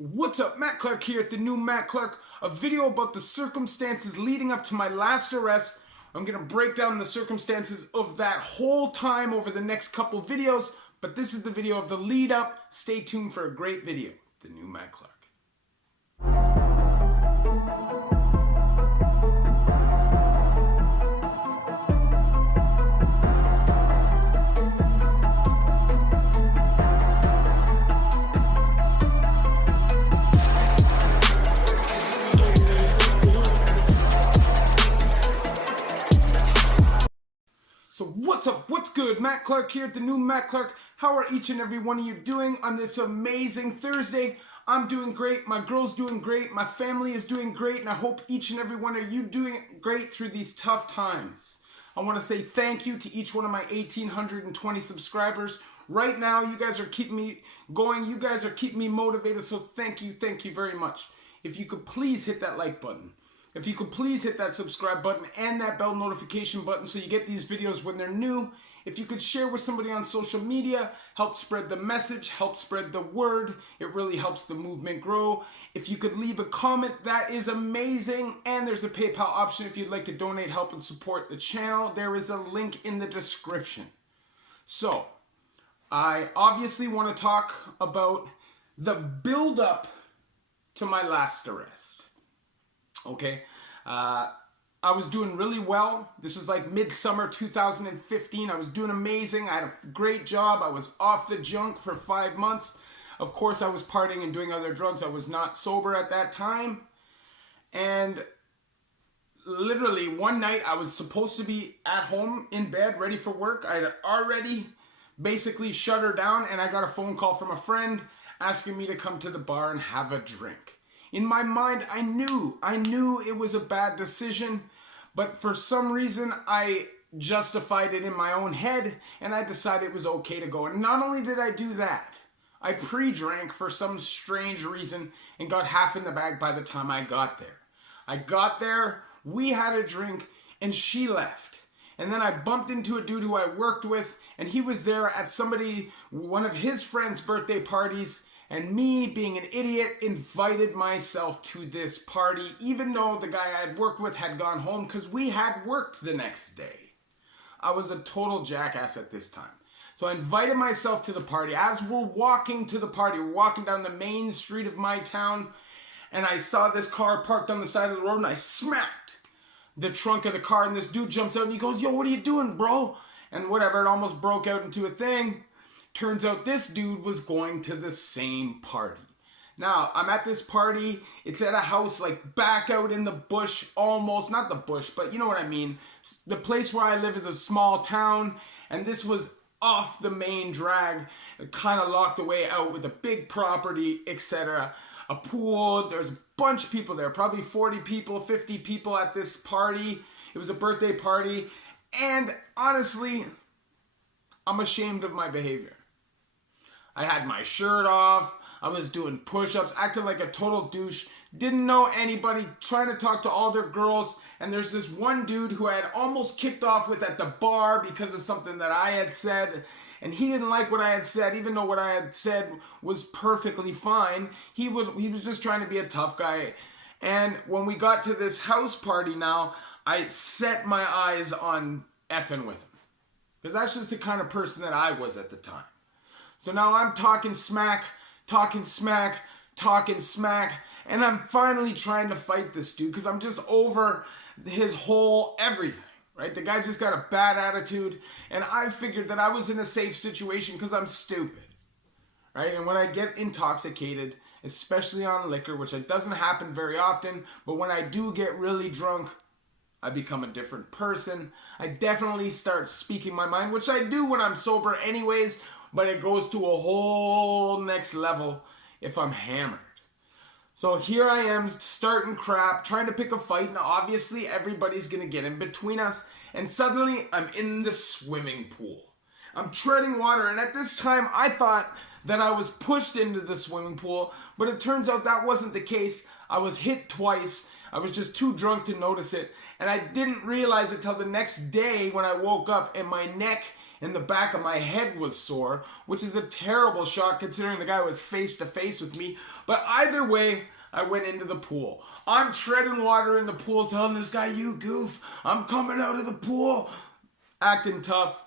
What's up, Matt Clark here at the new Matt Clark, a video about the circumstances leading up to my last arrest. I'm going to break down the circumstances of that whole time over the next couple videos, but this is the video of the lead up. Stay tuned for a great video. The new Matt Clark. So what's up, what's good? Matt Clark here at the new Matt Clark. How are each and every one of you doing on this amazing Thursday? I'm doing great, my girl's doing great, my family is doing great, and I hope each and every one of you doing great through these tough times. I want to say thank you to each one of my 1,820 subscribers. Right now, you guys are keeping me going, you guys are keeping me motivated, so thank you very much. If you could please hit that like button. If you could please hit that subscribe button and that bell notification button so you get these videos when they're new. If you could share with somebody on social media, help spread the message, help spread the word. It really helps the movement grow. If you could leave a comment, that is amazing. And there's a PayPal option if you'd like to donate, help, and support the channel. There is a link in the description. So, I obviously want to talk about the build-up to my last arrest. Okay, I was doing really well. This was like midsummer 2015. I was doing amazing. I had a great job. I was off the junk for 5 months. Of course, I was partying and doing other drugs. I was not sober at that time. And literally one night I was supposed to be at home in bed, ready for work. I had already basically shut her down, and I got a phone call from a friend asking me to come to the bar and have a drink. In my mind, I knew it was a bad decision, but for some reason, I justified it in my own head, and I decided it was okay to go. And not only did I do that, I pre-drank for some strange reason and got half in the bag by the time I got there. I got there, we had a drink, and she left. And then I bumped into a dude who I worked with, and he was there at one of his friends' birthday parties. And me, being an idiot, invited myself to this party, even though the guy I had worked with had gone home because we had worked the next day. I was a total jackass at this time. So I invited myself to the party. As we're walking to the party, we're walking down the main street of my town, and I saw this car parked on the side of the road, and I smacked the trunk of the car, and this dude jumps out, and he goes, "Yo, what are you doing, bro?" And whatever, it almost broke out into a thing. Turns out this dude was going to the same party. Now, I'm at this party. It's at a house like back out in the bush, almost. Not the bush, but you know what I mean. The place where I live is a small town, and this was off the main drag, kind of locked away out with a big property, etc. A pool. There's a bunch of people there, probably 40 people, 50 people at this party. It was a birthday party, and honestly, I'm ashamed of my behavior. I had my shirt off, I was doing push-ups, acting like a total douche, didn't know anybody, trying to talk to all their girls, and there's this one dude who I had almost kicked off with at the bar because of something that I had said, and he didn't like what I had said, even though what I had said was perfectly fine. He was just trying to be a tough guy. And when we got to this house party now, I set my eyes on effing with him. Because that's just the kind of person that I was at the time. So now I'm talking smack, and I'm finally trying to fight this dude because I'm just over his whole everything, right? The guy just got a bad attitude, and I figured that I was in a safe situation because I'm stupid, right? And when I get intoxicated, especially on liquor, which it doesn't happen very often, but when I do get really drunk, I become a different person. I definitely start speaking my mind, which I do when I'm sober anyways, but it goes to a whole next level if I'm hammered. So here I am starting crap, trying to pick a fight, and obviously everybody's gonna get in between us, and suddenly I'm in the swimming pool. I'm treading water, and at this time I thought that I was pushed into the swimming pool, but it turns out that wasn't the case. I was hit twice. I was just too drunk to notice it, and I didn't realize it till the next day when I woke up and my neck and the back of my head was sore, which is a terrible shot considering the guy was face to face with me. But either way, I went into the pool. I'm treading water in the pool, telling this guy, "You goof, I'm coming out of the pool." Acting tough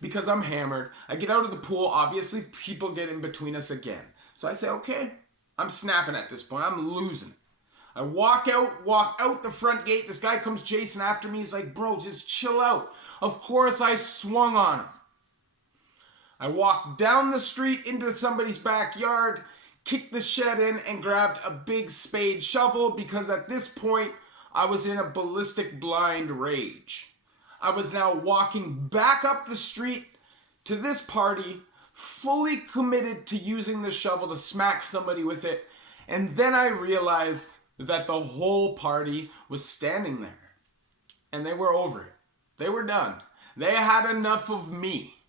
because I'm hammered. I get out of the pool. Obviously, people get in between us again. So I say, okay, I'm snapping at this point. I'm losing it. I walk out the front gate. This guy comes chasing after me. He's like, "Bro, just chill out." Of course, I swung on him. I walked down the street into somebody's backyard, kicked the shed in, and grabbed a big spade shovel because at this point, I was in a ballistic blind rage. I was now walking back up the street to this party, fully committed to using the shovel to smack somebody with it. And then I realized that the whole party was standing there. And they were over it. They were done. They had enough of me.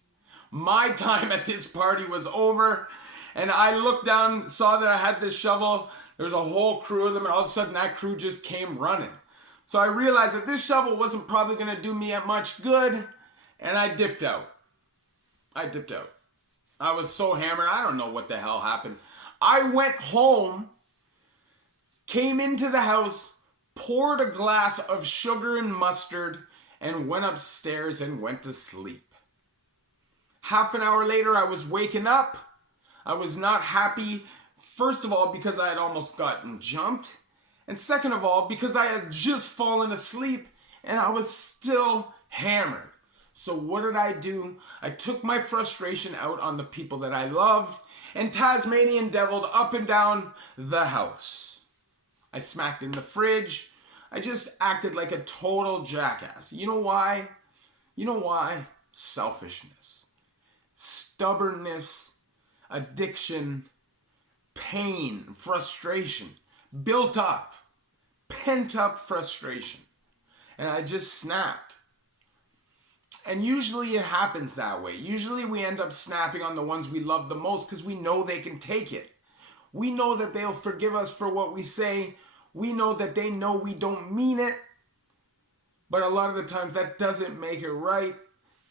My time at this party was over. And I looked down, saw that I had this shovel. There was a whole crew of them, and all of a sudden that crew just came running. So I realized that this shovel wasn't probably going to do me much good, and I dipped out. I was so hammered, I don't know what the hell happened. I went home, came into the house, poured a glass of sugar and mustard, and went upstairs and went to sleep. Half an hour later, I was waking up. I was not happy, first of all, because I had almost gotten jumped, and second of all, because I had just fallen asleep and I was still hammered. So what did I do? I took my frustration out on the people that I loved and Tasmanian deviled up and down the house. I smacked in the fridge. I just acted like a total jackass. You know why? Selfishness, stubbornness, addiction, pain, frustration, built up, pent up frustration. And I just snapped. And usually it happens that way. Usually we end up snapping on the ones we love the most because we know they can take it. We know that they'll forgive us for what we say. We know that they know we don't mean it. But a lot of the times that doesn't make it right.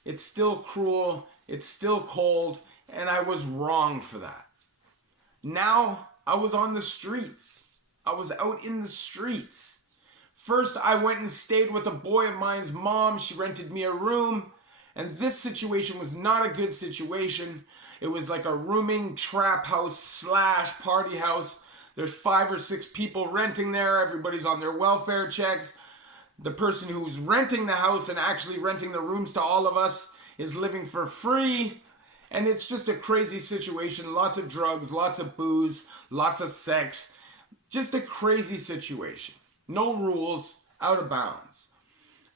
It's still cruel. It's still cold. And I was wrong for that. Now I was on the streets. I was out in the streets. First, I went and stayed with a boy of mine's mom. She rented me a room. And this situation was not a good situation. It was like a rooming trap house / party house. There's 5 or 6 people renting there. Everybody's on their welfare checks. The person who's renting the house and actually renting the rooms to all of us is living for free. And it's just a crazy situation. Lots of drugs, lots of booze, lots of sex. Just a crazy situation. No rules, out of bounds.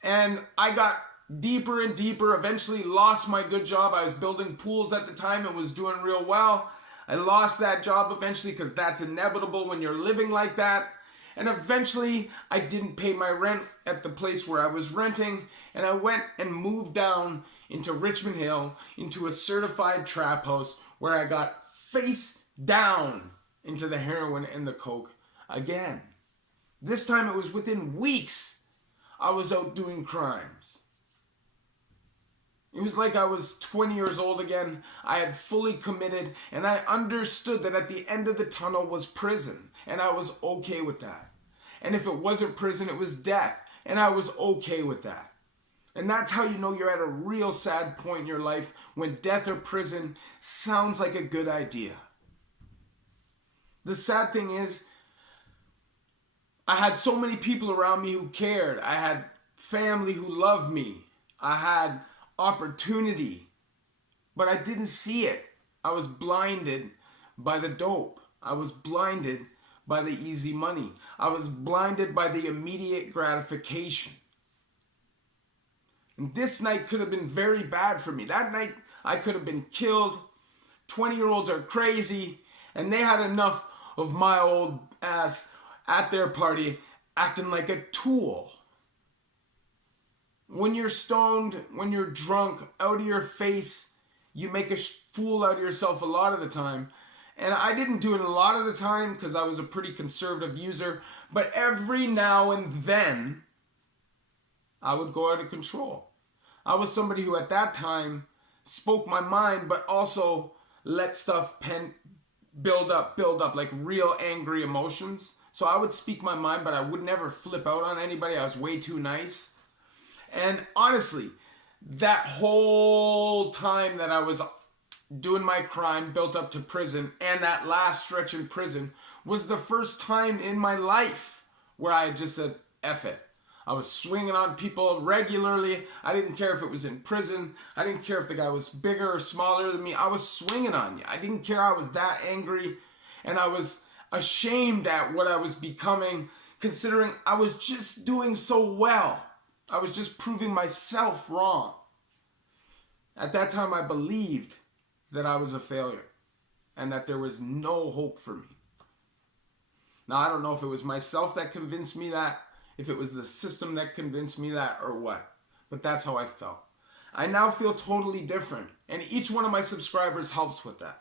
And I got deeper and deeper, eventually lost my good job. I was building pools at the time and was doing real well. I lost that job eventually because that's inevitable when you're living like that. And eventually I didn't pay my rent at the place where I was renting. And I went and moved down into Richmond Hill into a certified trap house where I got face down into the heroin and the coke again. This time it was within weeks I was out doing crimes. It was like I was 20 years old again. I had fully committed and I understood that at the end of the tunnel was prison. And I was okay with that. And if it wasn't prison, it was death. And I was okay with that. And that's how you know you're at a real sad point in your life when death or prison sounds like a good idea. The sad thing is, I had so many people around me who cared. I had family who loved me. I had opportunity. But I didn't see it. I was blinded by the dope. I was blinded by the easy money. I was blinded by the immediate gratification. And this night could have been very bad for me. That night I could have been killed. 20-year-olds are crazy. And they had enough of my old ass at their party acting like a tool. When you're stoned, when you're drunk, out of your face, you make a fool out of yourself a lot of the time. And I didn't do it a lot of the time because I was a pretty conservative user. But every now and then, I would go out of control. I was somebody who at that time spoke my mind, but also let stuff build up, like real angry emotions. So I would speak my mind, but I would never flip out on anybody. I was way too nice. And honestly, that whole time that I was doing my crime, built up to prison, and that last stretch in prison was the first time in my life where I just said, F it. I was swinging on people regularly. I didn't care if it was in prison. I didn't care if the guy was bigger or smaller than me. I was swinging on you. I didn't care. I was that angry. And I was ashamed at what I was becoming, considering I was just doing so well. I was just proving myself wrong. At that time, I believed that I was a failure and that there was no hope for me. Now, I don't know if it was myself that convinced me that, if it was the system that convinced me that, or what. But that's how I felt. I now feel totally different, and each one of my subscribers helps with that.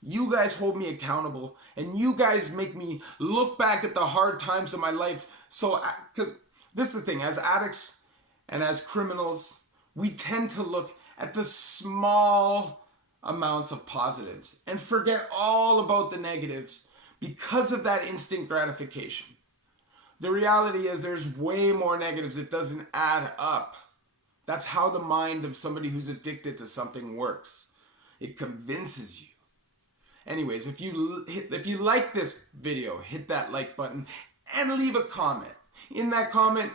You guys hold me accountable, and you guys make me look back at the hard times of my life. So, because this is the thing, as addicts and as criminals, we tend to look at the small amounts of positives and forget all about the negatives because of that instant gratification. The reality is there's way more negatives. It doesn't add up. That's how the mind of somebody who's addicted to something works. It convinces you. Anyways, if you like this video, hit that like button and leave a comment. In that comment,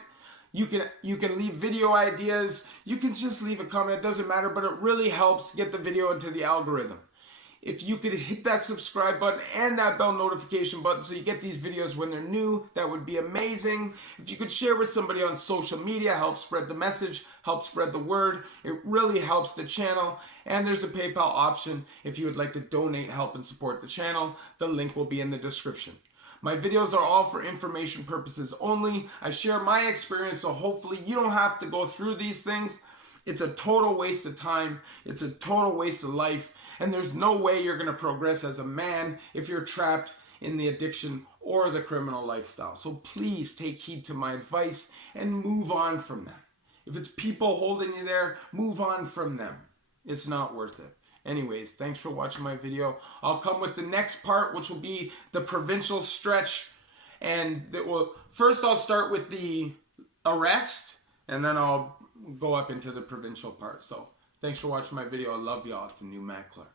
you can leave video ideas. You can just leave a comment. It doesn't matter, but it really helps get the video into the algorithm. If you could hit that subscribe button and that bell notification button so you get these videos when they're new, that would be amazing. If you could share with somebody on social media, help spread the message, help spread the word. It really helps the channel. And there's a PayPal option if you would like to donate, help, and support the channel. The link will be in the description. My videos are all for information purposes only. I share my experience, so hopefully you don't have to go through these things. It's a total waste of time. It's a total waste of life. And there's no way you're going to progress as a man if you're trapped in the addiction or the criminal lifestyle. So please take heed to my advice and move on from that. If it's people holding you there, move on from them. It's not worth it. Anyways, thanks for watching my video. I'll come with the next part, which will be the provincial stretch. And first I'll start with the arrest, and then I'll go up into the provincial part. So thanks for watching my video. I love y'all. It's the new Matt Clark.